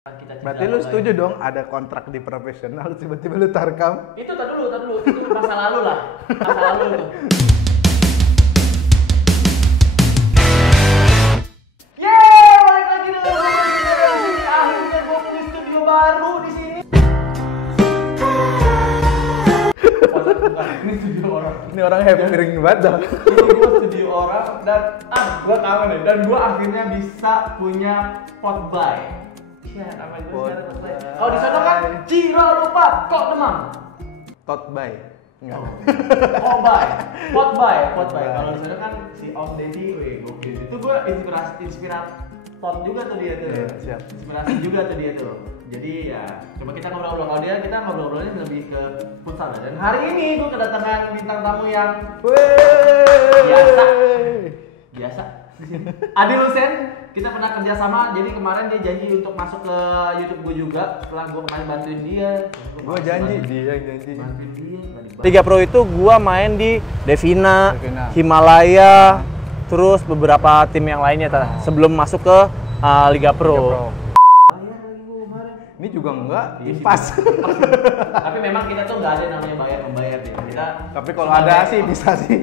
Berarti lu setuju dong ada kontrak di profesional tiba-tiba lu tarkam? Itu tar dulu. Itu masa lalu lah. Masa lalu tuh. Yeay, balik lagi dengan gue di sini. Akhirnya gue punya studio baru di sini. Ini studio orang. Ini orang happy miring banget dah. Ini gue studio orang dan gue kangen nih. Dan gue akhirnya bisa punya Potby. Iya, nama itu sekarang Potby. Kalau di sana kan Cira lupa kok demam. Potby. Enggak. Potby. Kalau di sana kan si Om Deddy, gokil. Itu gue inspirasi pot juga tuh dia tuh. Iya, siap. Inspirasi juga tuh dia tuh. Jadi ya, coba kita ngobrol-ngobrol. Kalau dia kita ngobrol-ngobrolnya lebih ke futsal. Dan hari ini gue kedatangan bintang tamu yang biasa. Adil Hussein, kita pernah kerja sama. Jadi kemarin dia janji untuk masuk ke YouTube gue juga. Setelah gue kemarin bantuin dia. Gua janji, dia yang janji. Bantuin dia. Liga Pro itu gua main di Devina, Himalaya, terus beberapa tim yang lainnya sebelum masuk ke Liga Pro. Bayar lagi gue kemarin. Ini juga enggak, impas. Tapi memang kita tuh nggak ada namanya bayar-membayar deh. Kita. Tapi kalau ada sih bisa sih.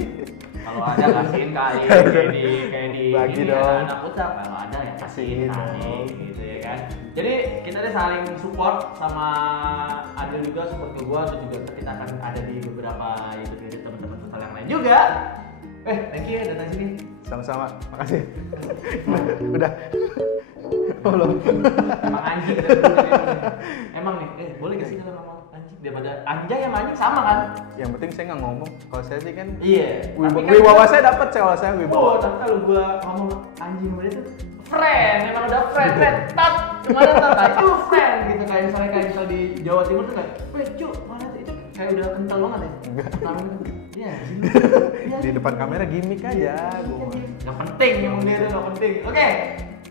Kalau ada kasihin kali kayak di bagi ini dong. anak futsal. Kalau ada ya kasihin kali dong. gitu ya kan. Jadi kita deh saling support sama Adil juga support ke gua, terus juga kita akan ada di beberapa YouTube teman-teman futsal yang lain juga. Thank you ya datang sini. Sama-sama, makasih. Udah. Belum. Emang anjing kita emang nih, boleh gak sih kalau ngomong anjing daripada anjay sama anjing sama kan? Yang penting saya nggak ngomong. Kalau saya sih kan Iya. wibawa saya dapat kalau saya wibawa. Tapi kalau gua ngomong anjing sama dia tuh friend, emang udah friend, tat, kemana tat, itu friend gitu kayak misalnya di Jawa Timur tuh kayak, cu, mana tuh itu kayak udah kental banget ya. Enggak. Iya. Di depan kamera gimmick aja gua. Gak penting emang dia tuh gak penting. Oke.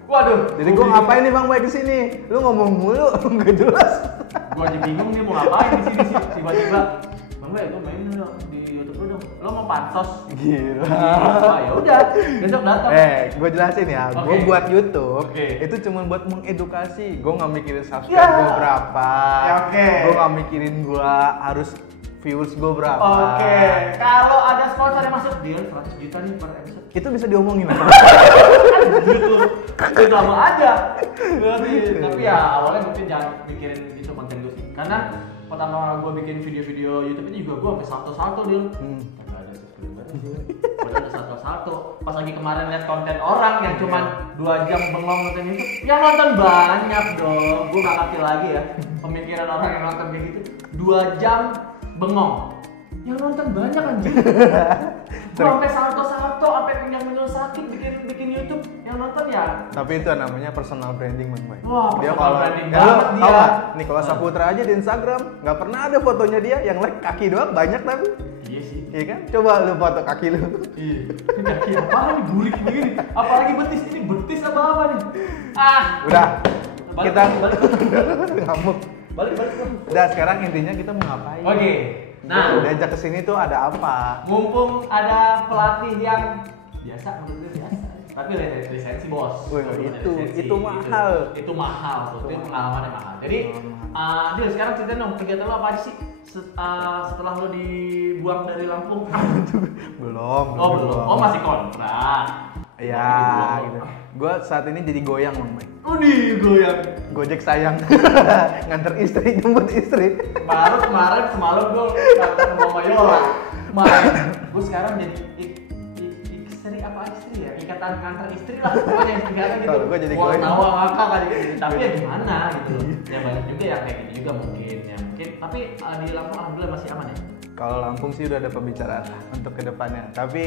Waduh. Jadi gua ngapain nih Bang Baik di sini? Lu ngomong mulu enggak jelas. Gua aja bingung nih mau ngapain di sini sih tiba-tiba. Bang Baik, gua main dong di YouTube lu dong. Lo mau pansos? Gila. Ya udah, besok datang. Gue jelasin ya. Gue Oke. buat YouTube Oke. itu cuma buat mengedukasi. Gue nggak mikirin subscribe Ya. gue berapa. Ya, oke. Gue nggak mikirin gue harus viewers gue berapa. Oke. Kalau ada sponsor yang masuk deal 100 juta nih per episode. Itu bisa diomongin apa? Gitu. Itu sama aja. Tapi ya awalnya mungkin jangan mikirin itu konten gue sih. Karena pertama gue bikin video-video YouTube ini juga gue sampai salto-salto deal. Nggak ada subscriber. Udah ada salto-salto. Pas lagi kemarin lihat konten orang yang cuman 2 jam bengong nonton YouTube, yang nonton banyak dong. Gue nggak ngerti lagi ya pemikiran orang yang nonton kayak gitu. 2 jam bengong. Yang nonton banyak anjing. Gue sampai salto-salto, sampai pinggang sakit bikin YouTube. Yang nonton ya. Tapi itu namanya personal branding Bang Baik. Wah, Dia personal kalau branding ya, banget lu dia. tau nggak? Nicholas Saputra aja di Instagram nggak pernah ada fotonya dia yang like kaki doang banyak tapi. Iya sih. Iya kan? Coba lu foto kaki lu. Iya. Ini kaki apaan nih burik begini? Apalagi betis, ini betis apa nih? Udah. Balik, Kita balik. ngamuk. Balik. Udah sekarang intinya kita mau ngapain? Oke. Nah, diajak ke sini tuh ada apa? mumpung ada pelatih yang biasa menurut gue biasa. Tapi lisensi bos. Wih, itu mahal. Itu mahal tuh. Itu pengalamannya mahal. Jadi, Dil sekarang ceritain dong kegiatan lo apa aja sih? Setelah lo dibuang dari Lampung? Belum. Oh masih kontrak. Ya, gitu. Gue saat ini jadi goyang Bang Mike. Nih goyang. Gojek sayang. Nganter istri, jemput istri. Baru kemarin semalam gue datang ke Mama Yola. Gue sekarang jadi istri apa istri ya? Ikatan kantor istri lah pokoknya ikatan gitu. Kalau gue jadi Wah, goyang. tawa ngakak kan gitu. Tapi ya gimana gitu. Ya banyak juga yang kayak gitu juga mungkin ya. Mungkin tapi di Lampung alhamdulillah masih aman ya. Kalau Lampung sih udah ada pembicaraan lah untuk kedepannya. Tapi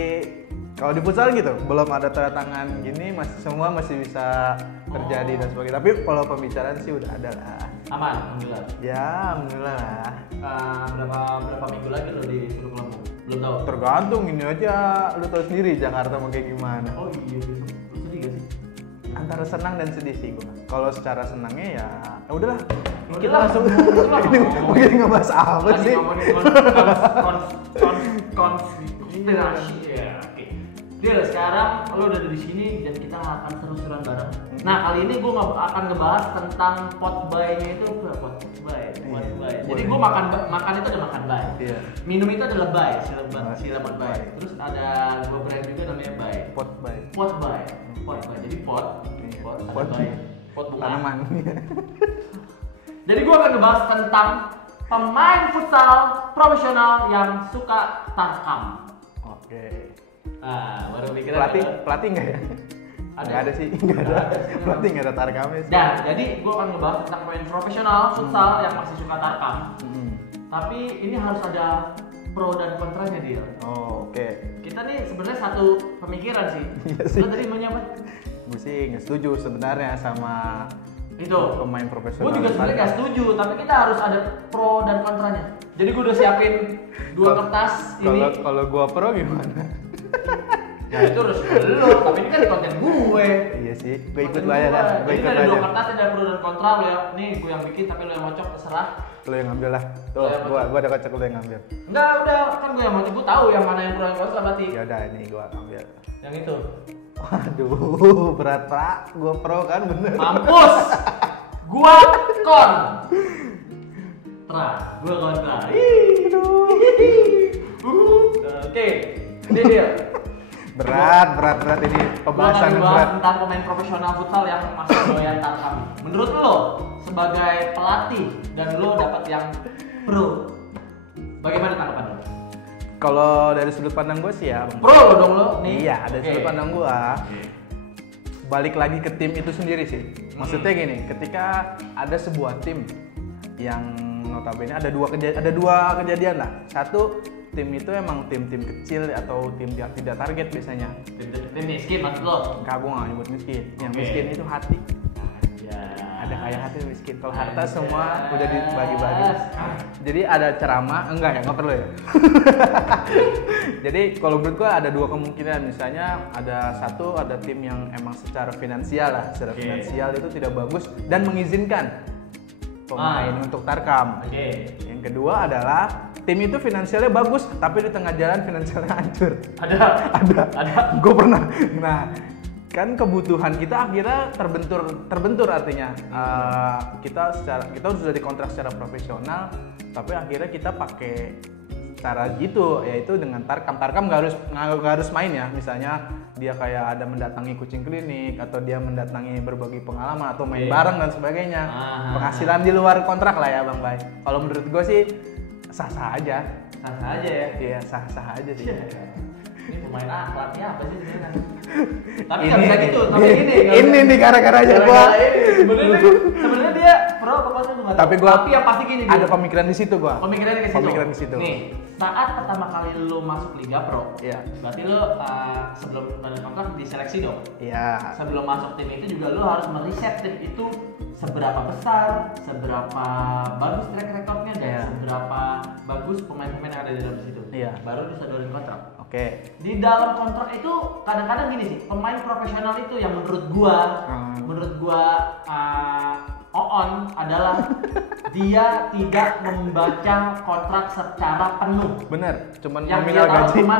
kalau di futsal gitu, belum ada tanda tangan gini, semua masih bisa terjadi dan sebagainya. Tapi kalau pembicaraan sih udah ada lah. Aman alhamdulillah. Ya, alhamdulillah lah. Berapa minggu lagi lo disuruh ke Lampung? Belum tahu. Tergantung ini aja, lu tahu sendiri Jakarta mau kayak gimana. Oh iya besok. Lu sedih gak sih? Antara senang dan sedih sih gua. Kalau secara senangnya ya udahlah. Kita Udahlah, langsung udahlah. ini ngebahas apa Lagi sih? ngomongin konspirasi ya. Oke. Deal, sekarang lo udah di sini dan kita akan seru-seruan bareng. Nah, kali ini gue akan ngebahas tentang pot buy-nya itu pot buy. Jadi gue makan itu adalah makan buy. Iya. Minum itu adalah buy, sila pot buy. Terus ada gue brand juga namanya buy. Pot buy. Pot buy. Jadi pot buy. Pot bunga. Tanaman. Jadi gue akan ngebahas tentang pemain futsal profesional yang suka tarkam. Oke. Baru pikiran Pelatih nggak ya? Nggak ada sih, nggak ada. Pelatih nggak ada tarkamnya sih. Dan jadi gue akan ngebahas tentang pemain profesional futsal yang masih suka tarkam. Tapi ini harus ada pro dan kontranya dia. Oh, oke. Kita nih sebenarnya satu pemikiran sih. Iya sih. Lo tadi maunya apa? Gue sih nggak setuju sebenarnya sama Itu pemain profesional. Gue juga sebenarnya nggak setuju, tapi kita harus ada pro dan kontranya. Jadi gue udah siapin 2 kertas ini. Kalau gua pro gimana? Ya itu harus lo, tapi ini kan konten gue. Iya sih, gue ikut aja dah. Gue Jadi ikut ada 2 aja. kertas, ada pro dan kontra lo ya. Nih gue yang bikin, tapi lo yang ngocok terserah. Lo yang ngambil lah. Tuh, Lo yang gua ada kocok, lo yang ngambil. Enggak, udah kan gue yang ngocok, gue tahu yang mana yang pro yang kontra berarti. Ya udah, ini gua ambil. Yang itu. Waduh, berat Pak. Gua pro kan bener. Mampus. Gua kon. Gua kontra. Oke. Ini dia. Berat ini pembahasan Gua akan berat. bahas tentang pemain profesional futsal yang masih doyan tarkam. Menurut lo sebagai pelatih dan lo dapat yang pro, bagaimana tanggapan lo? Kalau dari sudut pandang gue sih ya, Pro lo dong lo nih. iya, dari Oke. sudut pandang gua balik lagi ke tim itu sendiri sih. Maksudnya gini, ketika ada sebuah tim yang notabene ada dua kejadian lah. Satu, tim itu emang tim-tim kecil atau tim yang tidak target biasanya. Tim miskin maksud lo? Enggak, gua nggak nyebut miskin. Yang Oke. miskin itu hati. Ya. Ada kaya hati miskin. Kalau harta semua Yes. udah dibagi-bagi. Jadi ada ceramah, enggak ya, nggak perlu ya. Jadi kalau menurut gua ada 2 kemungkinan. Misalnya ada tim yang emang secara finansial Oke. finansial itu tidak bagus dan mengizinkan pemain untuk tarkam. Oke. Yang kedua adalah tim itu finansialnya bagus, tapi di tengah jalan finansialnya hancur. Ada. Gue pernah. Nah, kan kebutuhan kita akhirnya terbentur artinya kita sudah dikontrak secara profesional, tapi akhirnya kita pakai cara gitu, yaitu dengan tarkam nggak harus main ya. Misalnya dia kayak ada mendatangi kucing klinik atau dia mendatangi berbagi pengalaman atau main bareng dan sebagainya. Penghasilan di luar kontrak lah ya Bang Bay. Kalau menurut gue sih sah-sah aja. Sah aja ya. Iya, sah-sah aja sih. Ini pemain akhlaknya apa sih sebenarnya? Tapi nggak bisa gitu, tapi gini. Ini nih gara-garanya gua. Sebenarnya dia pro apa kontra tuh nggak tahu. Tapi gua Tapi yang pasti gini. ada pemikiran di situ gua. Pemikirannya ke situ. Pemikiran di situ. Nih, saat pertama kali lo masuk Liga Pro, Iya. berarti lo sebelum ada kontrak diseleksi dong. Iya. Sebelum masuk tim itu juga lo harus meriset tim itu seberapa besar, seberapa bagus track recordnya dan Iya. seberapa bagus pemain-pemain yang ada di dalam situ. Iya. Baru disodorin kontrak. Oke. Di dalam kontrak itu kadang-kadang gini sih, pemain profesional itu yang menurut gua Oon adalah dia tidak membaca kontrak secara penuh. Bener, cuman Yang nominal dia tahu gaji. cuma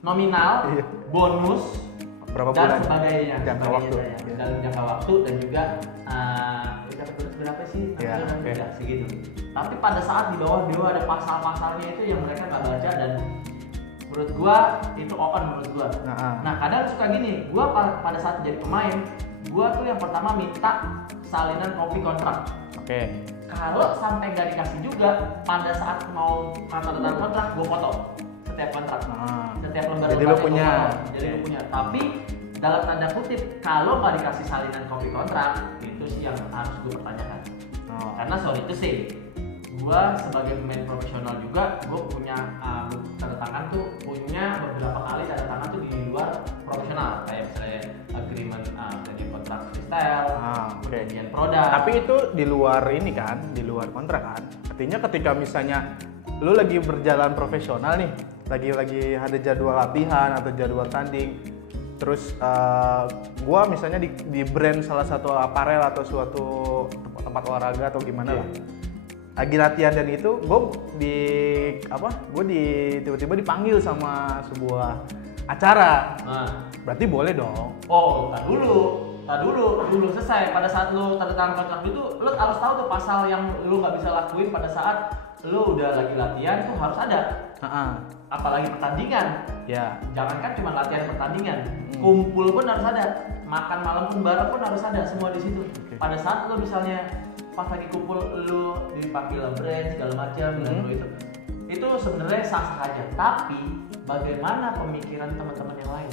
nominal, Iya. bonus Berapa dan bulan? sebagainya. Jangka waktu. Ya. Iya. Dalam jangka waktu dan juga dapat bonus berapa sih? Iya, Namanya oke. tidak segitu. Tapi pada saat di bawah dia ada pasal-pasalnya itu yang mereka nggak baca dan menurut gua itu open menurut gua. Nah kadang suka gini, gua pada saat jadi pemain, gua tuh yang pertama minta salinan kopi kontrak. Oke. Kalau sampai nggak dikasih juga, pada saat mau tanda kontrak, gua foto setiap kontrak, setiap lembar. Jadi lo punya. Jadi lo punya. Tapi dalam tanda kutip, kalau nggak dikasih salinan kopi kontrak, itu sih yang harus gua pertanyakan. Karena sorry itu sih, gua sebagai pemain profesional juga, gua punya tanda tangan tuh punya beberapa kali tanda tangan tuh di luar profesional, kayak misalnya agreement jadi kontrak freestyle, perjanjian produk. Tapi itu di luar ini kan, di luar kontrak kan. Artinya ketika misalnya lu lagi berjalan profesional nih, lagi ada jadwal latihan atau jadwal tanding, terus gua misalnya di brand salah satu aparel atau suatu tempat olahraga atau gimana lah, lagi latihan dan itu gue tiba-tiba dipanggil sama sebuah acara. Nah, Berarti boleh dong. oh, tar dulu selesai. Pada saat lu tanda tangan kontrak itu, lu harus tahu tuh pasal yang lu nggak bisa lakuin pada saat lu udah lagi latihan tuh harus ada. Apalagi pertandingan. Ya. Jangankan cuma latihan pertandingan, kumpul pun harus ada, makan malam pun bareng pun harus ada, semua di situ. Pada saat lu misalnya pas lagi kumpul lu dipanggil brand segala macam dan lu itu sebenarnya sah-sah aja. Tapi bagaimana pemikiran teman-teman yang lain?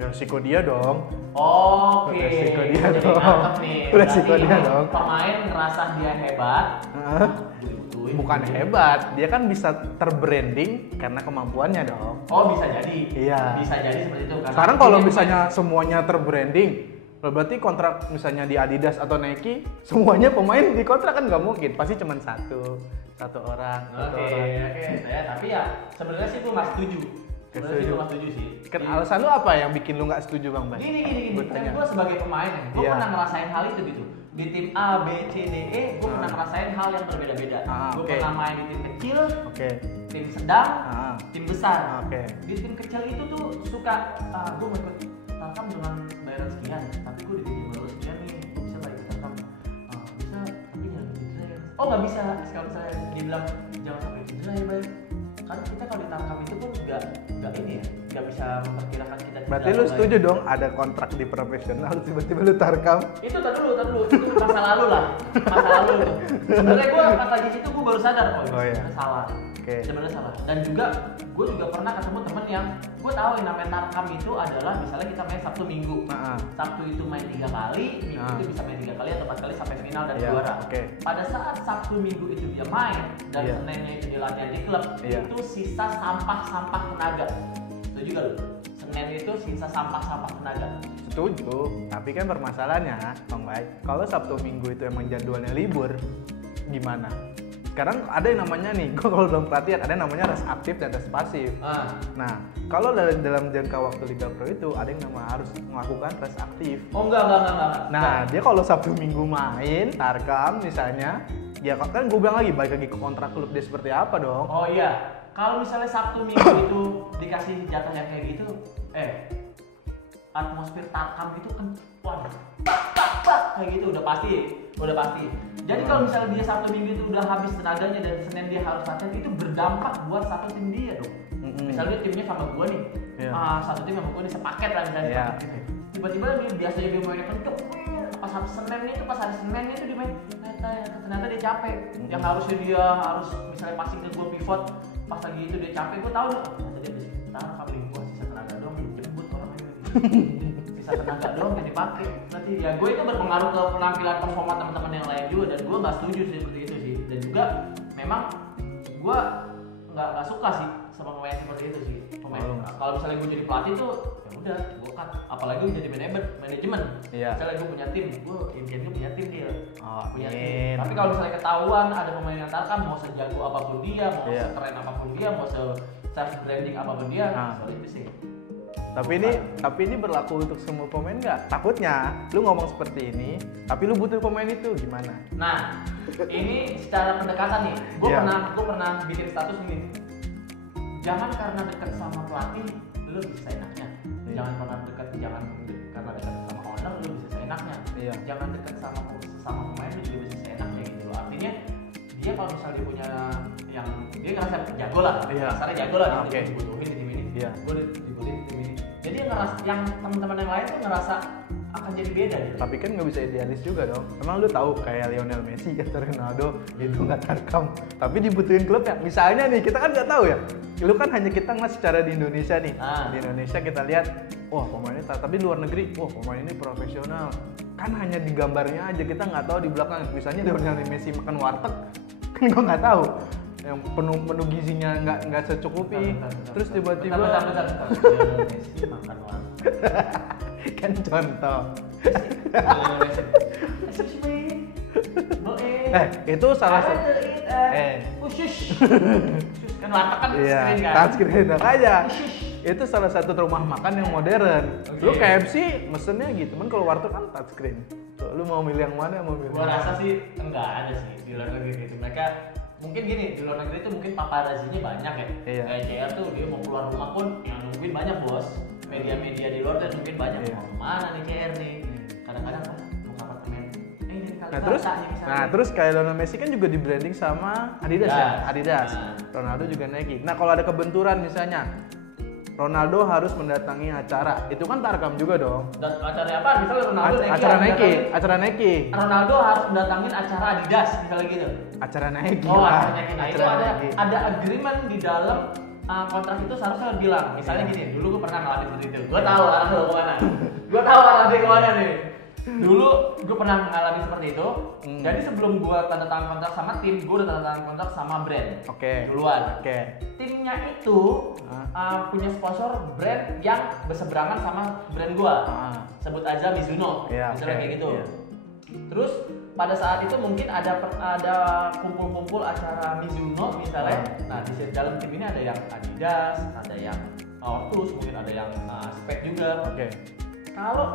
Ya resiko dia dong. Oke. Resiko dia Jadi dong. nangkep nih. Resiko Berarti dia dong. Pemain ngerasa dia hebat. dibutuhin. Bukan hebat, dia kan bisa terbranding karena kemampuannya dong. Oh, bisa jadi. Iya. Bisa jadi seperti itu. Karena Sekarang kalau dia misalnya semuanya terbranding, berarti kontrak misalnya di Adidas atau Nike, semuanya pemain di kontrak kan nggak mungkin, pasti cuma satu orang. Oke. Tapi ya sebenarnya sih gue nggak setuju. Sebenarnya sih gue nggak setuju sih. Kan alasan lu apa yang bikin lu nggak setuju bang? Gini. Gua Kan tanya. gue sebagai pemain, gue Iya. pernah ngerasain hal itu gitu. Di tim A, B, C, D, E, gue pernah ngerasain hal yang berbeda-beda. Gue oke. pernah main di tim kecil, Oke. tim sedang, Ah. tim besar. Oke. Di tim kecil itu tuh suka, gue mau ikut Tarkam dengan bayaran sekian, tapi gue digaji baru sekian nih, gue bisa nggak ikut Tarkam? Bisa, tapi jangan cedera ya. Oh nggak bisa, kalau saya dia bilang jangan sampai cedera ya baik. Karena kita kalau di Tarkam itu pun nggak ini ya, nggak bisa memperkirakan kita cedera. Berarti lu setuju dong ada kontrak di profesional tiba-tiba lu Tarkam? Itu tar dulu, itu masa lalu lah, masa lalu tuh. Sebenarnya gue pas lagi situ gue baru sadar kok, Oh, iya. sebenarnya salah. Oke. Sebenarnya salah. Dan juga gue juga pernah ketemu temen yang gue tahu yang namanya Tarkam itu adalah misalnya kita main Sabtu Minggu. Sabtu itu main 3 kali, Minggu itu bisa main 3 kali atau 4 kali sampai final dan Iya, juara. oke. Pada saat Sabtu Minggu itu dia main dan Iya. Seninnya itu dia latihan di klub, Iya. itu sisa sampah tenaga. Setuju gak lu? Senin itu sisa sampah tenaga. Setuju, tapi kan permasalahannya Bang Bay, kalau Sabtu Minggu itu emang jadwalnya libur, gimana? Sekarang ada yang namanya nih, gue kalau belum perhatian, ada yang namanya rest aktif dan rest pasif. Nah, kalau dalam jangka waktu Liga Pro itu ada yang harus melakukan rest aktif. Oh enggak. Nah, dia kalau Sabtu Minggu main, Tarkam misalnya, ya kan gue bilang lagi, balik lagi ke kontrak klub dia seperti apa dong. Oh iya, kalau misalnya Sabtu Minggu itu dikasih jatah yang kayak gitu, atmosfer Tarkam itu kan, wah, kayak gitu udah pasti. Jadi kalau misalnya dia Sabtu Minggu itu udah habis tenaganya dan Senin dia harus latihan, itu berdampak buat satu tim dia dong. Misalnya dia timnya sama gua nih, satu tim sama gua nih sepaket lah misalnya sepaket gitu. Tiba-tiba dia biasanya dia mainnya kenceng, pas hari Senin itu dia main, ternyata dia capek. Yang harusnya dia harus misalnya passing ke gua pivot, pas lagi itu dia capek, gua tahu nih, ternyata dia habis Tarkam nih, gua sisa tenaga doang, jemput orang ini. Sisa tenaga doang yang dipakai. Nanti ya gue itu berpengaruh ke penampilan performa teman-teman yang lain juga, dan gue nggak setuju sih seperti itu sih. Dan juga memang gue nggak suka sih sama pemain seperti itu sih. Kalau misalnya gue jadi pelatih tuh ya udah gue cut. Apalagi gue jadi manajemen. Iya. Misalnya gue punya tim, gue punya tim dia. Punya tim. Amin. Tapi kalau misalnya ketahuan ada pemain yang Tarkam, mau sejago apapun dia, mau sekeren apapun dia, mau self branding apapun dia, soal itu sih. Tapi ini berlaku untuk semua pemain nggak? Takutnya lu ngomong seperti ini, tapi lu butuh pemain itu gimana? Nah, ini secara pendekatan nih, gue pernah bikin status ini. Jangan karena dekat sama pelatih, lu bisa enaknya. Jangan karena dekat sama owner, lu bisa seenaknya. Jangan dekat sama pemain, lu juga bisa seenaknya gitu loh. Artinya dia kalau misalnya dia punya yang dia ngerasa jago lah, kasarnya jago lah, dia dibutuhin di tim ini. Gue dibutuhin di tim ini. Jadi yang teman-teman yang lain tuh ngerasa akan jadi beda gitu. Tapi kan nggak bisa idealis juga dong. Emang lu tahu kayak Lionel Messi atau Ronaldo itu nggak Tarkam, tapi dibutuhin klubnya. Misalnya nih, kita kan nggak tahu ya. Lu kan hanya kita ngeliat secara di Indonesia nih. Di Indonesia kita lihat, wah pemainnya tapi luar negeri, wah pemain ini profesional. Kan hanya di gambarnya aja, kita nggak tahu di belakang. Misalnya Lionel Messi makan warteg, kan gua nggak tahu. Yang penuh gizinya nggak secukupi. Terus tiba-tiba Messi makan warteg. Kan contoh. Itu salah satu. Usus kan warteg kan Iya, screen kan. touchscreen aja. Itu salah satu rumah makan yang modern. Lu KFC mesennya gitu, kan kalau warteg kan touchscreen. Lu mau milih yang mana? Gua rasa sih enggak ada sih di luar negeri gitu. Mereka mungkin gini, di luar negeri itu mungkin paparazinya banyak ya. Kayak JR tuh dia mau keluar rumah pun yang nunggu nungguin banyak bos. Media-media di luar tuh nungguin banyak. Iya. Mau kemana nih CR nih? Kadang-kadang buka apartemen. Ini kali Nah terus kayak Lionel Messi kan juga di branding sama Adidas ya, Adidas. Nah. Ronaldo juga Nike. Nah kalau ada kebenturan misalnya, Ronaldo harus mendatangi acara, itu kan tarkam juga dong. Dan acaranya apa? Misalnya Ronaldo Acara Nike. Ronaldo harus mendatangin acara Adidas misalnya gitu. Acara Nike. Oh, lah. acara Nike. Nah, itu Acara Nike. ada agreement di dalam kontrak itu seharusnya bilang. Misalnya gini, dulu gue pernah ngalamin seperti itu. Gue tahu arah lo kemana. Gue tahu arah dia kemana nih. Dulu gue pernah mengalami seperti itu. Jadi sebelum gue tanda tangan kontrak sama tim, gue udah tanda tangan kontrak sama brand. Oke. Duluan. Oke. Timnya itu punya sponsor brand yang berseberangan sama brand gue. Sebut aja Mizuno. Iya, Misalnya oke. kayak gitu. Iya. Terus pada saat itu mungkin ada kumpul-kumpul acara Mizuno misalnya. Nah di dalam tim ini ada yang Adidas, ada yang Ortus, mungkin ada yang Spek juga. Oke. Kalau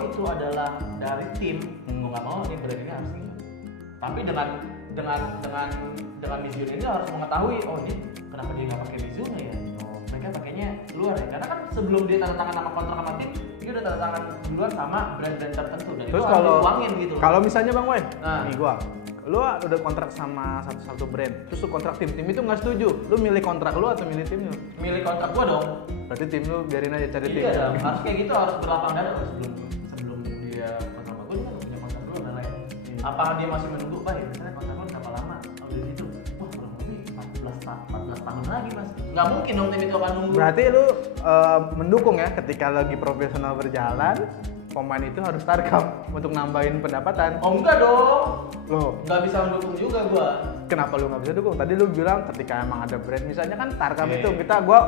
itu adalah dari tim, gue nggak mau nih brand ini harus ini. Tapi dengan Mizuno ini harus mengetahui, oh ini kenapa dia nggak pakai Mizuno ya? Oh, mereka pakainya luar ya. Karena kan sebelum dia tanda tangan sama kontrak sama tim, dia udah tanda tangan duluan sama brand-brand tertentu. Dan Terus itu harus diuangin gitu. kalau misalnya Bang Wei, Nah. nih gua, lu udah kontrak sama satu brand, terus lu kontrak tim itu nggggak setuju, lu milih kontrak lu atau milih tim lu? Milih kontrak gua dong. Berarti tim lu biarin aja cari tim. Iya dong. Harus kayak gitu, harus berlapang dada loh sebelum dia kontrak sama gua, dia kan udah punya kontrak dulu dan lain. Apa dia masih menunggu, Pak? Misalnya kontrak lu berapa lama? Oh dari situ, wah kurang lebih 14 tahun lagi mas. Nggak mungkin dong tim itu akan nunggu. Berarti lu mendukung ya ketika lagi profesional berjalan, pemain itu harus tarkam untuk nambahin pendapatan. Oh enggak dong. Loh, Nggak bisa mendukung juga gua. kenapa lu nggak bisa dukung? Tadi lu bilang ketika emang ada brand, misalnya kan tarkam Oke. itu gua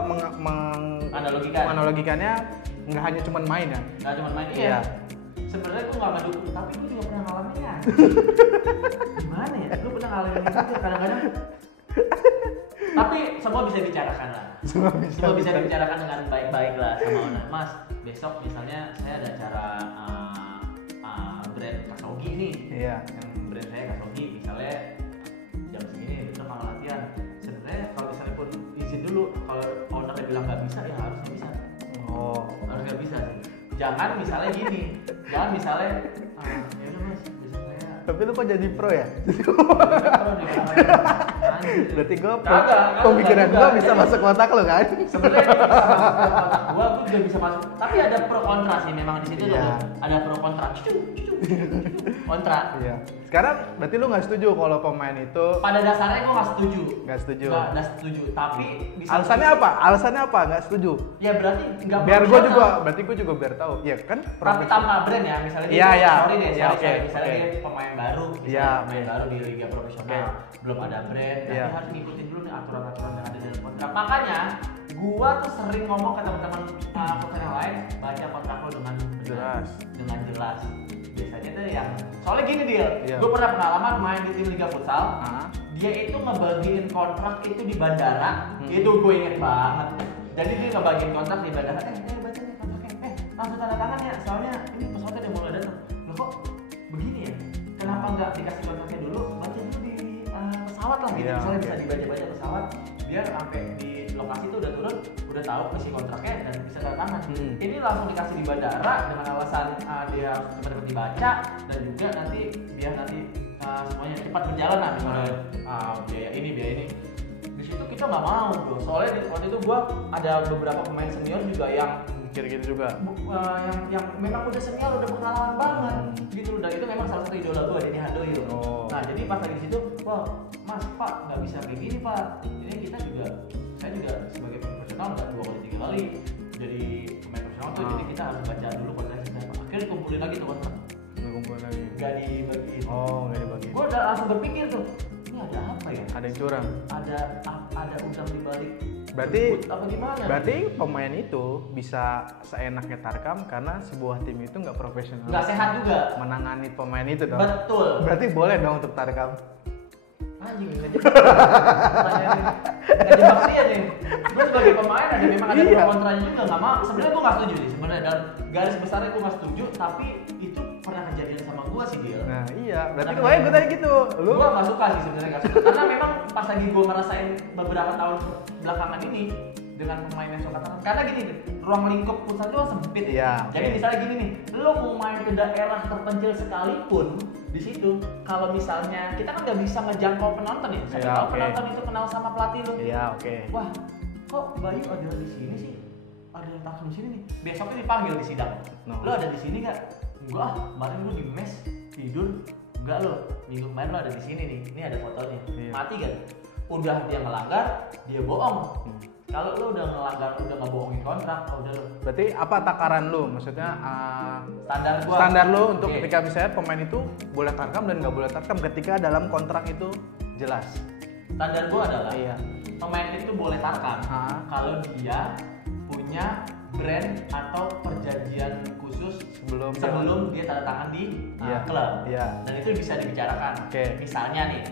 Analogikan. analogikannya nggak hanya cuman main ya. Nggak cuma main Iya. iya. Sebenarnya gua nggak mendukung, tapi gua juga pernah ngalaminnya. Gimana ya? Lu pernah ngalamin juga kadang-kadang. Tapi semua bisa dibicarakan lah. Semua bisa dibicarakan dengan baik-baik lah sama owner. Mas, besok misalnya saya ada acara brand Kasogi nih. Iya. Yang brand saya Kasogi, misalnya jam segini besok mau latihan. Sebenarnya kalau misalnya pun izin dulu, kalau ownernya bilang nggak bisa, ya harusnya bisa. Oh. Harusnya bisa sih. Jangan misalnya gini, jangan misalnya ya udah mas, besok saya Tapi lu kok jadi pro ya? Berarti gua Kagak, pemikiran kagak gua juga. bisa Jadi- masuk kotak lu kan? sebenarnya bisa masuk ke kotak gua juga bisa masuk, tapi ada pro kontra sih memang di situ. Iya. Ada pro kontra, kontra. Iya. Sekarang berarti lu nggak setuju kalau pemain itu Pada dasarnya gua nggak setuju. nggak setuju. Nggak setuju, tapi bisa. Alasannya apa? Alasannya apa? Nggak setuju. Ya berarti nggak. Biar gua juga, profesional. berarti gua juga biar tahu. Iya kan? Tapi profesional. tanpa brand ya, misalnya Iya, dia, iya. sorry deh, Iya, sorry, oke, misalnya oke. dia pemain baru, misalnya Iya, pemain oke. baru di liga profesional, Oke. belum ada brand, Iya. tapi harus ngikutin dulu nih aturan-aturan yang ada dalam kontrak. Makanya gua tuh sering ngomong ke teman-teman profesional lain, baca kontrak lo dengan Jelas. dengan jelas. Biasanya tuh yang soalnya gini dia, Iya. gua pernah pengalaman main di tim liga futsal. Hah? Dia itu ngebagiin kontrak itu di bandara, itu gue inget banget. Jadi dia ngebagiin kontrak di bandara, baca nih kontraknya, langsung tanda tangan ya, soalnya ini pesawatnya udah mulai datang. Loh kok begini ya? Kenapa nggak dikasih kontraknya dulu, baca dulu di pesawat lah gitu, Iya, misalnya oke. bisa dibaca-baca pesawat, biar sampai di lokasi itu udah turun, udah tahu isi kontraknya dan bisa tanda tangan. Ini langsung dikasih di bandara dengan alasan dia harus cepat-cepat dibaca dan juga nanti biar nanti semuanya cepat berjalan lah, misalnya biaya ini di situ kita nggak mau bro, soalnya waktu itu gua ada beberapa pemain senior juga yang Mikir gitu juga. yang memang udah senior, udah pengalaman banget gitu, dan itu memang salah satu idola gua, Denny Handoyo. Oh. Nah jadi pas lagi di situ, wah mas pak nggak bisa kayak gini pak, ini kita juga, saya juga sebagai profesional nggak 2 kali 3 kali jadi pemain profesional tuh, jadi kita harus baca dulu kontraknya. Akhirnya kumpulin lagi tuh kontrak, Nggak kumpul lagi. nggak dibagiin. Oh, nggak dibagi. Gue udah langsung berpikir tuh, ini ada apa ya? Ada yang curang. Ada udang di balik. Berarti apa gimana? Berarti pemain itu bisa seenaknya tarkam karena sebuah tim itu nggak profesional. nggak sehat juga. Menangani pemain itu dong. Betul. Berarti boleh dong untuk tarkam. Anjing ngejebak dia nih. Gue sebagai pemain ada memang ada Iya. pro kontranya juga, nggak mau. Sebenarnya gue nggak setuju sih sebenarnya, dan garis besarnya gue nggak setuju, tapi itu pernah kejadian sama gue sih dia. Nah iya, berarti Nah, kemarin gue tanya gitu. Lu Gue nggak suka sih sebenarnya, nggak suka karena memang pas lagi gue ngerasain beberapa tahun belakangan ini dengan pemain yang suka tarkam. Karena gini, ruang lingkup futsal itu sempit ya. Iya, Jadi oke. misalnya gini nih, lo mau main ke daerah terpencil sekalipun di situ, kalau misalnya kita kan nggak bisa ngejangkau penonton ya. Siapa Iya, tahu oke. penonton itu kenal sama pelatih lo. Iya, oke. Wah, kok Bayu ada di sini sih? Ada yang tarkam di sini nih. Besoknya dipanggil di sidang. No. Lo ada di sini nggak? Enggak, kemarin lo di mes tidur. Enggak lo, minggu kemarin lo ada di sini nih. Ini ada fotonya. Iya. Mati kan? Udah dia melanggar, dia bohong. Kalau lo udah melanggar, udah ngebohongin kontrak, udah lo. Berarti apa takaran lu? Maksudnya Standar gua. standar lu untuk Oke. ketika misalnya pemain itu boleh tarkam dan nggak boleh tarkam ketika dalam kontrak itu jelas. Standar gua adalah Iya. pemain itu boleh tarkam Ah. kalau dia punya brand atau perjanjian khusus Sebelum dia tanda tangan di Iya. klub. Iya. Dan itu bisa dibicarakan. Oke. Misalnya nih,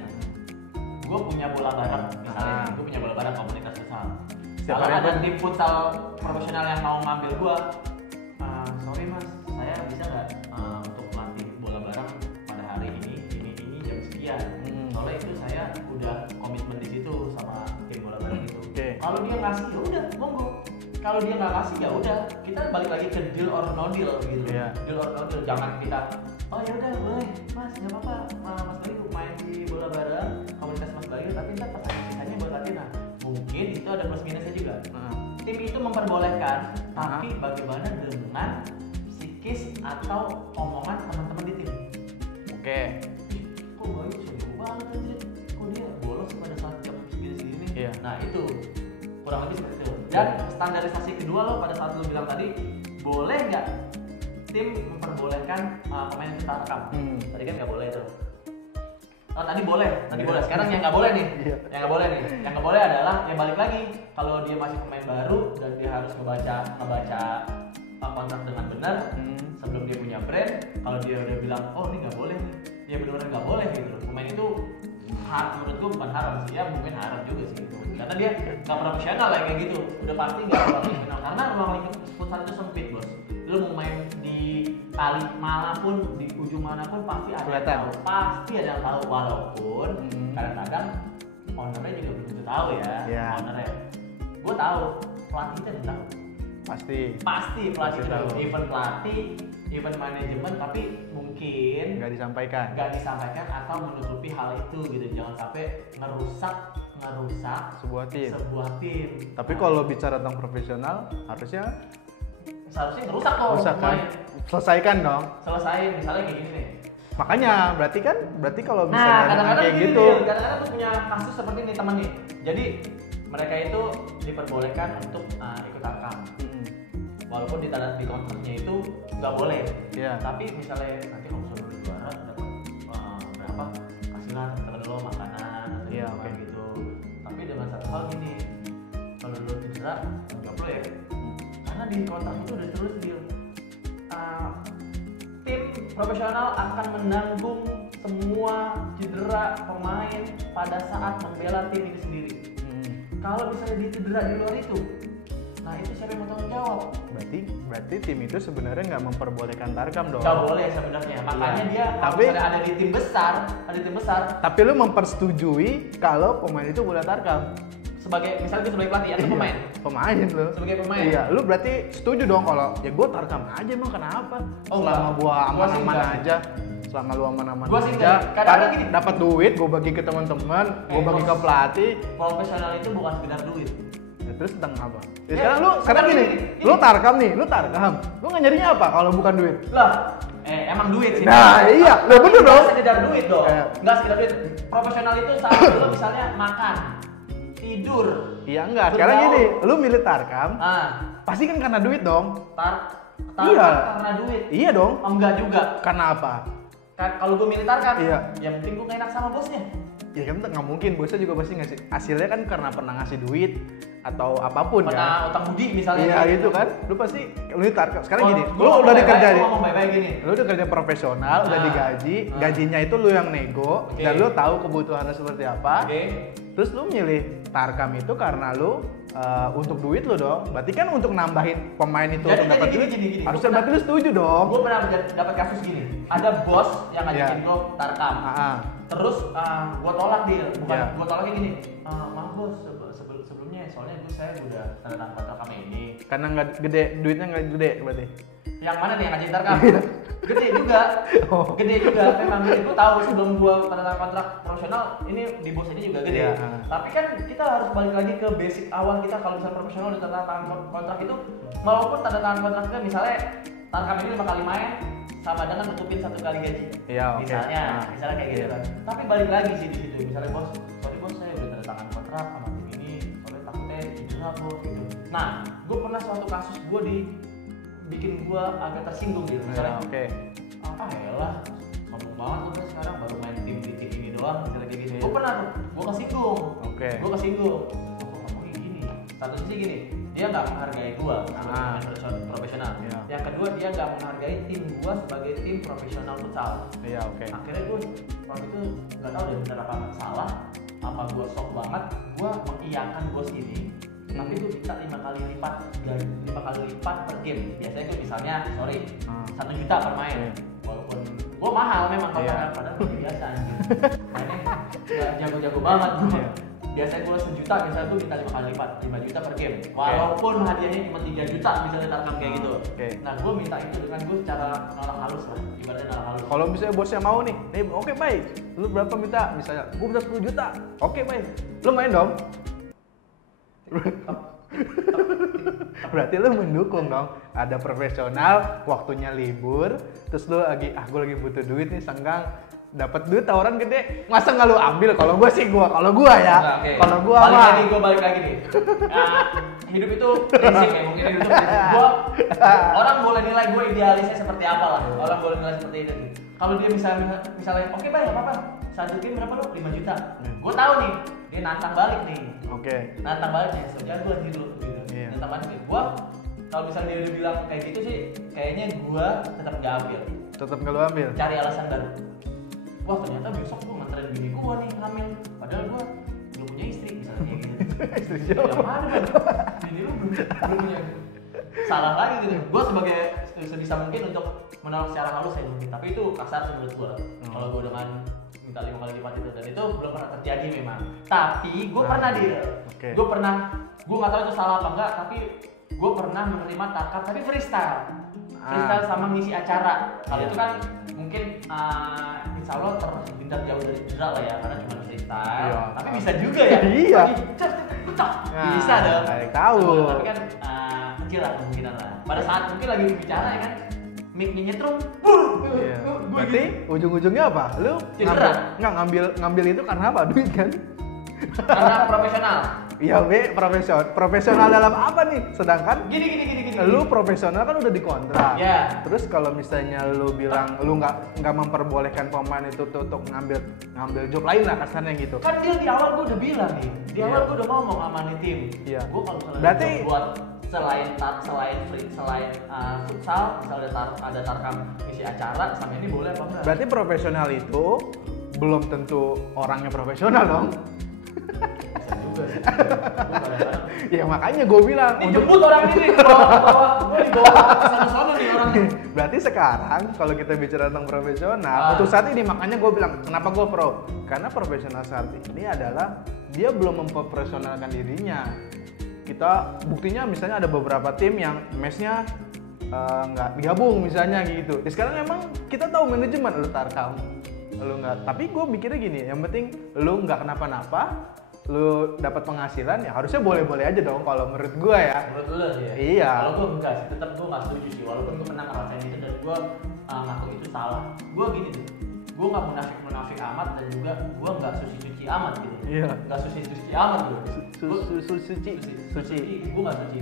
gue punya bola bareng, misalnya Ah. gue punya bola bareng komunitas futsal. Setiap Kalau hari ada pun- tim futsal profesional yang mau ngambil gue, sorry mas, saya bisa nggak untuk melatih bola bareng pada hari ini jam sekian. Soalnya itu saya udah komitmen di situ sama tim bola bareng itu. Oke. Kalau dia ngasih ya udah, monggo. Kalau dia nggak kasih ya udah, kita balik lagi ke deal or no deal gitu. Iya. Deal or no deal, jangan kita oh ya udah boleh mas, nggak apa-apa mas Bayu main di bola bareng komunitas mas Bayu, tapi ntar pas ada sisanya buat latihan. Nah, mungkin itu ada plus minusnya juga. Tim itu memperbolehkan, tapi bagaimana dengan psikis atau omongan teman-teman di tim? Oke. Ih, kok Bayu sering banget anjir, kok dia bolos pada saat jam segini-segini. Iya. Nah itu kurang lebih seperti itu. Dan standarisasi kedua lo pada saat lo bilang tadi, boleh nggak tim memperbolehkan pemain itu tarkam? Tadi kan nggak boleh tuh. Oh tadi boleh. Sekarang yang nggak boleh nih. Iya. Yang nggak boleh nih. Yang nggak boleh adalah yang balik lagi. Kalau dia masih pemain baru dan dia harus ngebaca kontrak dengan benar sebelum dia punya brand. Kalau dia udah bilang, oh ini nggak boleh nih, ya benar-benar nggak boleh gitu loh. Pemain itu menurut gue bukan haram sih, ya mungkin haram juga sih. Karena dia nggak profesional lah kayak gitu. Udah pasti nggak profesional. Karena ruang lingkup futsal itu sempit bos. Lu mau main di kali manapun, di ujung manapun pasti ada yang Kelihatan. tahu. Pasti ada yang tahu, walaupun kadang-kadang ownernya juga belum tentu tahu ya. Iya. Ownernya, gue tahu, pelatih itu tahu. Pasti Pelatih itu tahu. event pelatih, event manajemen, tapi mungkin Nggak disampaikan. nggak disampaikan atau menutupi hal itu gitu. Jangan sampai ngerusak Sebuah tim. tim. Tapi Nah, kalau bicara tentang profesional, harusnya seharusnya ngerusak kok rusak kan? pemain. Selesaikan dong. Selesai misalnya kayak gini nih. Makanya berarti kalau Nah, misalnya kadang-kadang kayak gini gitu, nih, kadang-kadang gue punya kasus seperti ini temen nih. Jadi mereka itu diperbolehkan untuk ikut tarkam. Walaupun di kontraknya itu nggak boleh. Iya. Tapi misalnya nanti kalau misalnya udah juara dapat berapa, kasihlah temen lo makanan atau Iya, minuman oke. gitu. Tapi dengan satu hal gini, kalau lo cedera, nggak perlu ya. Karena di kontrak itu udah terus deal. Tim profesional akan menanggung semua cedera pemain pada saat membela tim ini sendiri. Kalau misalnya dia cedera di luar itu, nah itu siapa yang mau tanggung jawab? berarti tim itu sebenarnya nggak memperbolehkan tarkam dong. Nggak boleh sebenarnya. Makanya dia kalau Tapi- misalnya ada di tim besar, Tapi lu mempersetujui kalau pemain itu boleh tarkam. sebagai misalnya dia sebagai pelatih atau Iya, pemain, Pemain lu. sebagai pemain. Iya, lu berarti setuju dong kalau ya gue tarkam aja emang kenapa? Oh, Selama enggak. gua Gua sih aman-aman enggak. aja. Selama lu aman-aman Gua sih aja. enggak. Kadang-kadang gini. Dapat duit, gue bagi ke teman-teman, gue bagi ke pelatih. Profesional itu bukan sekedar duit. Ya, terus tentang apa? Ya, Ya, sekarang lu sekarang sekarang gini, gini. lu tarkam nih, lu tarkam. Lu nggak nyarinya apa kalau bukan duit? Lah, emang duit sih. Nah, iya, lu bener dong. Nggak sekedar duit dong. Eh. Nggak sekedar duit. Profesional itu saat lu misalnya makan, tidur. Iya enggak, sekarang Bergaul. gini, lu milih tarkam, Ah, pasti kan karena duit dong. Iya. Iya. Karena duit. Iya dong. Oh, enggak juga. Karena apa? Kalau gue milih tarkam, Iya. yang penting gue nggak enak sama bosnya. Ya kan nggak mungkin, bosnya juga pasti ngasih. Hasilnya kan karena pernah ngasih duit atau apapun kan. Pernah utang budi misalnya. Iya gitu kan, lu pasti lu tarkam. Sekarang Oh, gini, gua lu ngomong udah baik-baik, dikerjain. gua ngomong baik-baik gini. Lu udah kerja profesional, udah Ah. digaji, Ah. gajinya itu lu yang nego, Oke. dan lu tahu kebutuhannya seperti apa. Oke. Terus lu milih tarkam itu karena lu untuk duit lu dong. Berarti kan untuk nambahin pemain itu Jadi, untuk dapat gini, duit. gini. Harusnya berarti lu setuju dong. Gue pernah dapat kasus gini. Ada bos yang ngajakin Iya. gue tarkam. Ah. Terus gue tolak dia, bukan Iya. gue tolaknya gini. Maaf bos, sebelumnya soalnya saya udah tanda tangan kontrak sama ini. Karena nggak gede, duitnya nggak gede berarti. Yang mana nih yang ngajin tarkam? Gede juga. Gede juga. Memang gede. Gue tahu sebelum gua tanda tangan kontrak profesional ini di bos ini juga gede. Iya. Tapi kan kita harus balik lagi ke basic awal kita kalau misalnya profesional udah tanda tangan kontrak itu walaupun tanda tangan kontrak kita misalnya tarkam ini 5 kali main sama dengan nutupin 1 kali gaji. Iya, oke. Misalnya kayak gitu kan. Tapi balik lagi sih di situ. Misalnya bos, sorry bos saya udah tanda tangan kontrak sama tim ini, soalnya takutnya cedera bos gitu. Nah, gue pernah suatu kasus gue bikin gue agak tersinggung gitu. Misalnya, Oke. apa ya lah, ngomong banget udah sekarang baru main tim di tim ini doang, misalnya kayak gitu. Gue pernah tuh, gue kesinggung. Oke. Gue kesinggung. Gue ngomongin gini. Satu sisi gini, dia nggak menghargai gue sebagai profesional. Iya. Yang kedua dia nggak menghargai tim gue sebagai tim profesional futsal. Iya, oke. Akhirnya gue waktu itu nggak tahu deh benar apa salah, apa gue shock banget, gue mengiyakan bos ini. Tapi gue minta 5 kali lipat per game. Biasanya gue misalnya, sorry, 1 juta per main. Walaupun gue mahal memang kalau padahal gue biasa anjir. Mainnya nggak jago-jago banget gue. Biasanya gue 1 juta, biasanya gue minta 5 kali lipat, 5 juta per game. Walaupun hadiahnya cuma 3 juta misalnya tarkam kayak gitu. Nah gue minta itu dengan gue secara nolak halus lah, ibaratnya nolak halus. Kalau misalnya bosnya mau nih, oke baik. Lu berapa minta? Misalnya, gua minta 10 juta. Oke baik. Lu main dong. Berarti lu mendukung dong. Ada profesional, waktunya libur, terus lu lagi gua lagi butuh duit nih, senggang dapat duit tawaran gede, masa nggak lu ambil? Kalau gua sih kalau gua ya. Kalau gua balik lagi nih. Hidup itu prinsip ya, mungkin hidup itu prinsip. Orang boleh nilai gue idealisnya seperti apa lah. Orang boleh nilai seperti itu. Kalau dia misalnya oke baik apa-apa. Satu game berapa lo? 5 juta. Gue tahu nih, dia nantang balik nih. Oke. Nantang balik nih, sejarah gue gitu. Nantang balik nih. Gue kalau misalnya dia udah bilang kayak gitu sih, kayaknya gue tetap nggak ambil. Tetap nggak lu ambil. Cari alasan baru. Wah ternyata besok gue nganterin bini gue nih hamil. Padahal gue belum punya istri misalnya kayak gitu. Istri siapa? Yang mana bang? Bini lu belum punya. Salah lagi gitu. Gue sebagai sebisa mungkin untuk menolak secara halus ya mungkin. Tapi itu kasar sih menurut gue. Kalau gue dengan minta 5 kali lipat itu dan itu belum pernah terjadi memang. Tapi gue pernah gue nggak tahu itu salah apa enggak. Tapi gue pernah menerima tarkam tapi freestyle sama ngisi acara. Kalau itu kan mungkin insya Allah terhindar jauh dari cedera lah ya karena cuma freestyle. Tapi bisa juga ya. Iya. Bisa dong. Tahu. Tapi kan kecil lah kemungkinan lah. Pada saat mungkin lagi bicara ya kan, mic-nya nyetrum. Iya. Berarti ujung-ujungnya apa? Lu ngambil itu karena apa? Duit kan? Karena profesional. Iya, profesional dalam apa nih? Sedangkan Gini. lu profesional kan udah dikontrak. Iya. Terus kalau misalnya lu bilang lu nggak memperbolehkan pemain itu untuk ngambil job lain lah kasarnya gitu. Kan dia di awal gua udah bilang nih. Di awal gua udah ngomong sama nih tim. Iya. Gua kalau misalnya Berarti buat selain futsal, misalnya ada tarkam isi acara sama ini boleh apa enggak? berarti profesional itu belum tentu orangnya profesional dong. Bisa juga sih. Gua kadang-kadang Ya makanya gue bilang ini jemput orang ini ke bawah, gue dibawa ke sana-sana nih orang. Berarti sekarang kalau kita bicara tentang profesional, untuk saat ini makanya gue bilang kenapa gue pro? Karena profesional saat ini adalah dia belum memprofesionalkan dirinya. Kita buktinya misalnya ada beberapa tim yang mesnya nggak digabung misalnya gitu. Ya sekarang emang kita tahu manajemen lu tarkam, lu nggak. Tapi gue mikirnya gini, yang penting lu nggak kenapa-napa, lu dapat penghasilan ya harusnya boleh-boleh aja dong kalau menurut gue ya. Menurut lu sih ya? Iya. Kalau gue enggak sih, tetap gue nggak setuju sih. Walaupun gue pernah ngerasain itu dan gue ngaku itu salah. Gue gini tuh, gue nggak munafik amat dan juga gue nggak suci amat gitu. Iya. Nggak suci amat gue. Suci. Gue nggak suci.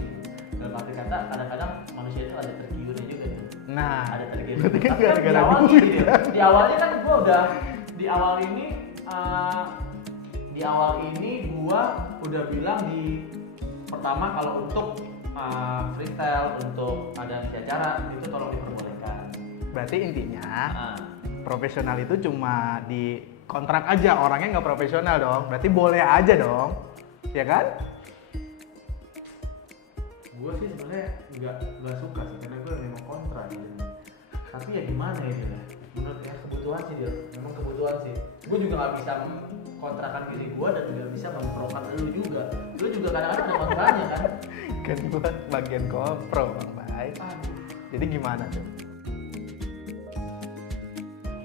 Dalam arti kata kadang-kadang manusia itu ada tergiurnya juga tuh. Nah, ada tergiur. berarti kan Tapi kan gara-gara di awal duit. gini, di awalnya kan gue udah di awal ini gua udah bilang di pertama kalau untuk freestyle untuk ada acara itu tolong diperbolehkan. Berarti intinya profesional itu cuma di kontrak aja, orangnya nggak profesional dong. Berarti boleh aja dong, ya kan? Gue sih sebenarnya nggak suka sih karena gue memang kontra gitu. Tapi ya gimana ya? menurut ya kebutuhan sih dia, memang kebutuhan sih. Gue juga nggak bisa kontrakan diri gue dan juga bisa memprokan lu juga. Lu juga kadang-kadang ada kontrakannya kan? Kan gue bagian kopro Bang Bay. Jadi gimana tuh?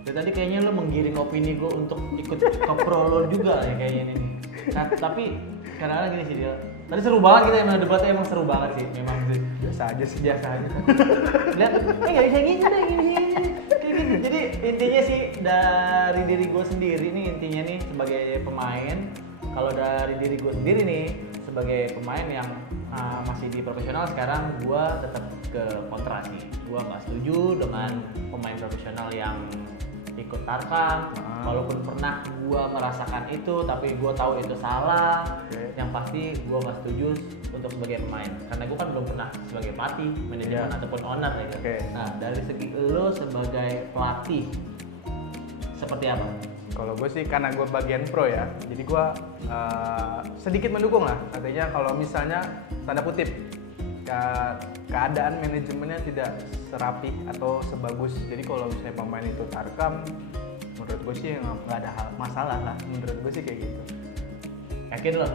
Dan tadi kayaknya lu menggiring opini gue untuk ikut kopro lo juga ya kayaknya ini. Nah, tapi kadang-kadang gini sih dia. Tadi seru banget kita emang debatnya emang seru banget sih, memang sih. Biasa aja sih. Biasa aja. Lihat, nggak bisa gini deh gini. Kayak gitu. Jadi intinya sih dari diri gue sendiri nih intinya nih sebagai pemain. Kalau dari diri gue sendiri nih sebagai pemain yang masih di profesional sekarang, gue tetap ke kontra sih. Gue nggak setuju dengan pemain profesional yang ikut tarkam, walaupun pernah gue merasakan itu, tapi gue tahu itu salah. Yang pasti gue nggak setuju untuk sebagai pemain, karena gue kan belum pernah sebagai pelatih, manajemen ataupun owner ya. Nah dari segi lo sebagai pelatih, seperti apa? Kalau gue sih karena gue bagian pro ya, jadi gue sedikit mendukung lah. Artinya kalau misalnya tanda kutip keadaan manajemennya tidak serapi atau sebagus, jadi kalau misalnya pemain itu tarkam, menurut gue sih nggak ada masalah lah. Menurut gue sih kayak gitu. Yakin lo?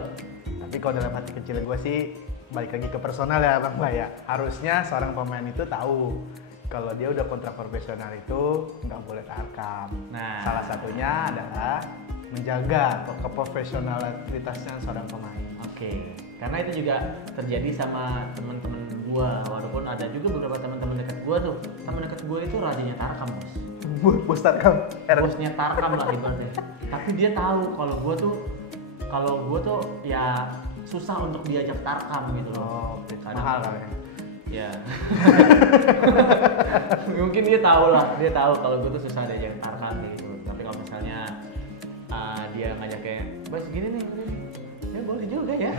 Tapi kalau dalam hati kecil gue sih balik lagi ke personal ya Bang Bay ya. Harusnya seorang pemain itu tahu kalau dia udah kontrak profesional itu nggak boleh tarkam. Nah, salah satunya adalah menjaga keprofesionalitasnya seorang pemain. Oke, karena itu juga terjadi sama teman-teman gua, walaupun ada juga beberapa teman-teman dekat gua tuh. Teman dekat gua itu rajinnya tarkam, Bos. Bos tarkam. Bosnya tarkam lah ibaratnya. Tapi dia tahu kalau gua tuh ya susah untuk diajak tarkam gitu loh. Kadang mahal kan ya. Ya. Mungkin dia tahu kalau gua tuh susah diajak tarkam gitu. Tapi kalau misalnya dia ngajak kayak, "Bos gini nih." Ya boleh juga ya.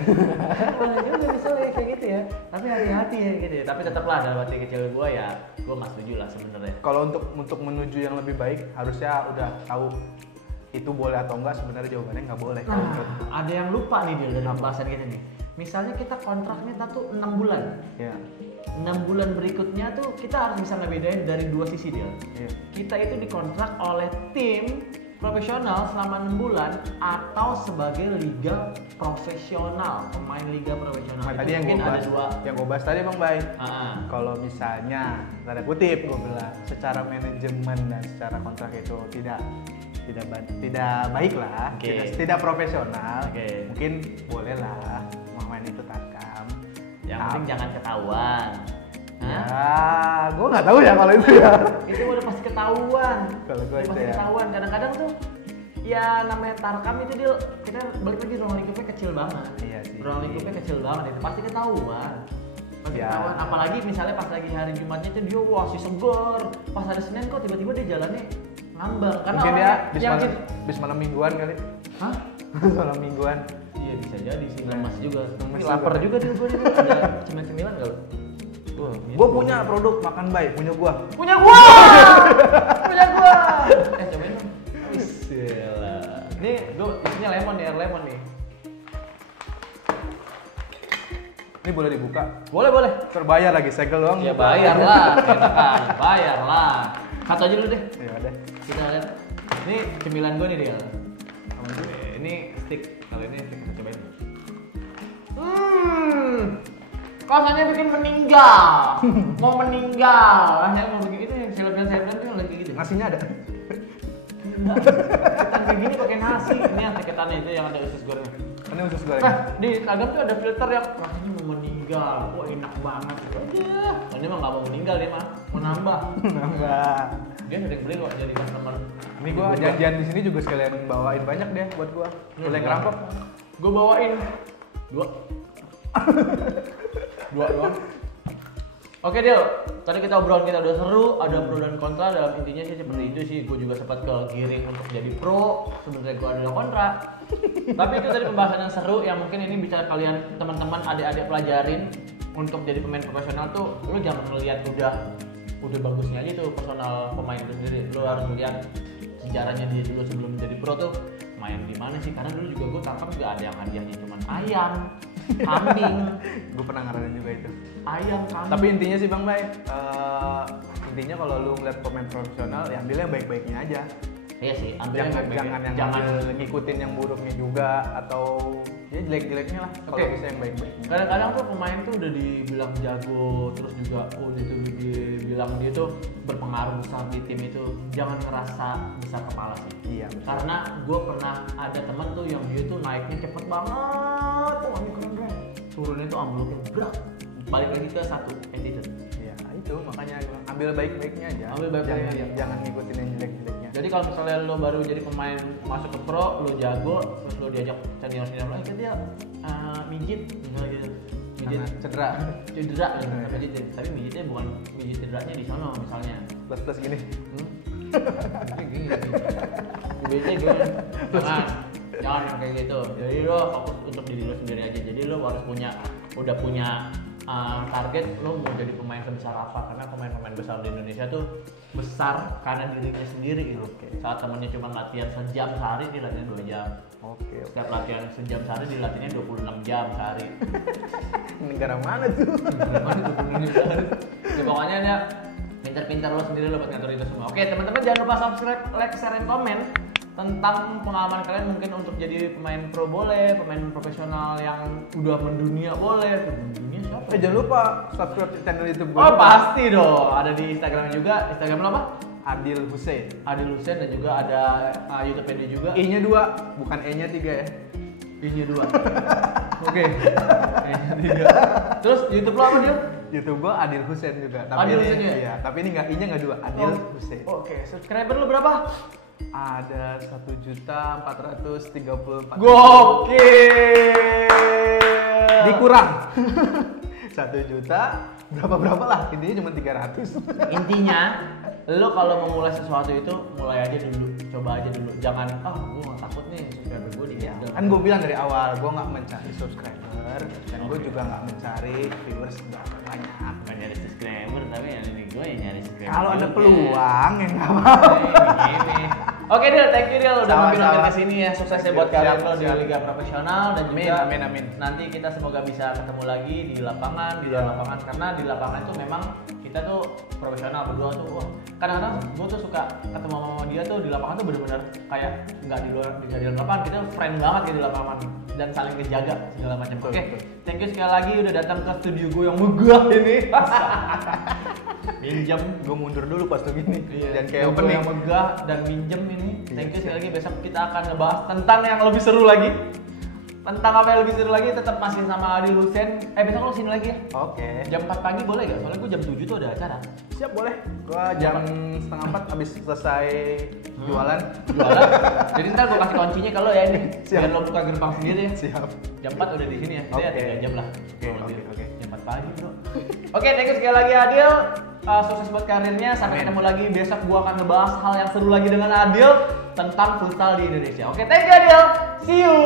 Boleh juga misalnya kayak gitu ya. Tapi hati-hati ya gitu ya. Tapi tetaplah dalam hati kecil gue ya, gue nggak setuju lah sebenarnya. Kalau untuk menuju yang lebih baik harusnya udah tahu itu boleh atau enggak. Sebenarnya jawabannya nggak boleh. Ada yang lupa nih Dil dari pembahasan kita nih. Misalnya kita kontraknya tuh 6 bulan. Ya. 6 bulan berikutnya tuh kita harus bisa ngebedain dari dua sisi Dil. Iya. Kita itu dikontrak oleh tim profesional selama 6 bulan atau sebagai liga profesional, pemain liga profesional. Nah, itu tadi yang mungkin gue ada dua. Yang gue bahas tadi Bang Bay. Kalau misalnya tanda kutip gue bilang secara manajemen dan secara kontrak itu tidak baik lah, tidak profesional. Mungkin boleh lah pemain itu tarkam. Yang penting jangan ketahuan. Ya, gue nggak tahu ya kalau itu ya. Itu udah pasti ketahuan. Kalau gue itu pasti ya. Ketahuan. Kadang-kadang tuh ya namanya tarkam itu dia kita balik lagi ruang lingkupnya kecil banget. Iya sih. Ruang lingkupnya kecil banget itu pasti ketahuan. Pasti Ya. ketahuan. Apalagi misalnya pas lagi hari Jumatnya itu dia wah si seger. Pas hari Senin kok tiba-tiba dia jalannya ngambang. Karena Mungkin orang dia yang bis malam mingguan kali. Hah? Malam mingguan. Iya bisa jadi sih lemas juga. Lemas Lapar juga dia gue nih. Ada cemilan enggak lu? Gue punya produk makan baik, punya gua. Punya gua. Cobain dong. Bismillah. Ini isinya lemon nih, air lemon nih. Ini boleh dibuka? Boleh. Terbayar lagi, segel doang. Ya bayar lah, enakan. Bayar lah. Cut aja dulu deh. Ya udah. Kita lihat. Ini cemilan gua nih dia. Ini stick. Kalau ini stick kita cobain. Rasanya bikin meninggal. Mau meninggal. Rasanya mau bikin itu yang selebgram itu lagi gitu. Nasinya ada. Ketan kayak gini pakai nasi. Ini yang ketannya itu yang ada usus goreng. Ini usus goreng. Nah, di Instagram tuh ada filter yang rasanya mau meninggal. Wah, enak banget. Aduh. Ini mah nggak mau meninggal dia mah, mau nambah. Nambah. Dia sering beli kok jadi customer. Ini gua janjian di sini juga sekalian bawain banyak deh buat gua. Boleh ngerampok. Gua bawain dua doang. Oke Dil, tadi kita obrolan kita udah seru, ada pro dan kontra. Dalam intinya sih seperti itu sih. Gue juga sempat kegiring untuk jadi pro, sebenarnya gue adalah kontra. Tapi itu tadi pembahasan yang seru, yang mungkin ini bisa kalian teman-teman adik-adik pelajarin untuk jadi pemain profesional tuh. Lu jangan melihat udah bagusnya aja tuh personal pemain itu sendiri. Lu harus melihat sejarahnya dia dulu sebelum jadi pro tuh main di mana sih. Karena dulu juga gue tangkap gak ada yang hadiahnya cuman ayam, kambing. Gue pernah ngarahin juga itu. Ayam, kambing. Tapi intinya sih Bang Bay, intinya kalau lu ngeliat pemain profesional ya ambil yang baik-baiknya aja. Iya sih, ambil yang Jangan baik-baik. jangan yang ambil ngikutin yang buruknya juga atau ya jelek-jeleknya lah. Kalau Oke. bisa yang baik-baiknya. Kadang-kadang tuh pemain tuh udah dibilang jago, terus juga dibilang dia tuh berpengaruh besar di tim itu. Jangan ngerasa besar kepala sih. Iya. betul. Karena gue pernah ada teman tuh yang dia tuh naiknya cepet banget, wah ini keren. Turunnya tuh ambloknya berat. Balik lagi ke satu, attitude. Iya, itu makanya gua ambil baik-baiknya aja. Ambil baik-baiknya jangan, aja. jangan ngikutin yang jelek-jeleknya. Jadi kalau misalnya lo baru jadi pemain masuk ke pro, lo jago, terus lo diajak senior lo, kan dia mijit, misalnya gitu. Mijit Karena cedera. cedera gitu, tapi mijitnya bukan mijit cederanya di sana misalnya. Plus gini. Gini. Mijitnya gini. Jangan yang kayak gitu. Jadi lo fokus untuk diri lo sendiri aja. Jadi lo harus udah punya target lo mau jadi pemain sebesar apa, karena pemain-pemain besar di Indonesia tuh besar karena dirinya sendiri gitu. Saat temennya cuma latihan sejam sehari, dia latihan 2 jam. Oke. Setiap latihan sejam sehari, dia latihannya 26 jam sehari. Negara mana tuh? Ya, pokoknya dia pintar-pintar lo sendiri lo buat ngatur itu semua. Oke teman-teman, jangan lupa subscribe, like, share, dan komen tentang pengalaman kalian mungkin untuk jadi pemain pro boleh, pemain profesional yang udah mendunia boleh. Mendunia siapa? Jangan lupa subscribe channel YouTube gua Oh juga. pasti dong, ada di Instagram juga. Instagram lo apa? Adil Hussein. Adil Hussein, dan juga ada YouTube dia juga. I-nya 2, bukan E-nya 3 ya. I-nya 2. Oke. I-nya 3. Terus YouTube lo apa dia? YouTube gua Adil Hussein juga. Adil ini, Hussein ya? Iya, tapi ini I-nya nggak 2, Adil Hussein. Oke, subscriber lo berapa? Ada 1.434.000. Gokil. Dikurang 1 juta berapa lah, intinya cuma 300. Intinya lo kalau mau mulai sesuatu itu mulai aja dulu, coba aja dulu, jangan gue nggak takut nih subscriber gue Ya, dikit. kan gue bilang dari awal gue nggak mencari subscriber dan gue juga nggak mencari viewers banyak. Bukan nyari subscriber, tapi yang ini gue yang nyari subscriber. Kalau ada juga. peluang ya nggak apa-apa. Gini. Oke Dil, thank you Dil udah Sama-sama. mampir ke sini ya. Sukses ya buat kalian Siap, lo di siap. liga profesional, dan Amin, juga amin. nanti kita semoga bisa ketemu lagi di lapangan, di luar lapangan, karena di lapangan tuh memang kita tuh profesional berdua tuh. Wah, kadang-kadang gue tuh suka ketemu sama dia tuh di lapangan tuh bener-bener kayak nggak di luar, di dalam lapangan kita friend banget gitu di lapangan dan saling kejaga segala macam. Betul, Oke, betul. thank you sekali lagi udah datang ke studio gue yang megah ini. Minjem. Gue mundur dulu pas tuh gini. Dan kayak Studio opening. yang megah dan minjem ini. Thank you Iya, sekali lagi. Besok kita akan ngebahas tentang yang lebih seru lagi. Tentang apa yang lebih seru lagi, tetap masih sama Adil Hussein. Besok lo sini lagi ya. Oke. Jam 4 pagi boleh gak? Soalnya gue jam 7 tuh ada acara. Siap boleh. Gue jam 3:30 habis selesai jualan. Jualan. Jadi ntar gue kasih kuncinya kalau ya ini. Siap. Biar lo buka gerbang sendiri ya. Siap. Jam 4 udah di sini ya. Jadi Oke. 3 jam lah. Oke, Kurang lebih. oke. Jam 4 pagi bro. Oke, thank you sekali lagi Adil. Sukses buat karirnya. Sampai Amin. ketemu lagi besok. Gua akan ngebahas hal yang seru lagi dengan Adil tentang futsal di Indonesia. Oke, thank you Adil. See you.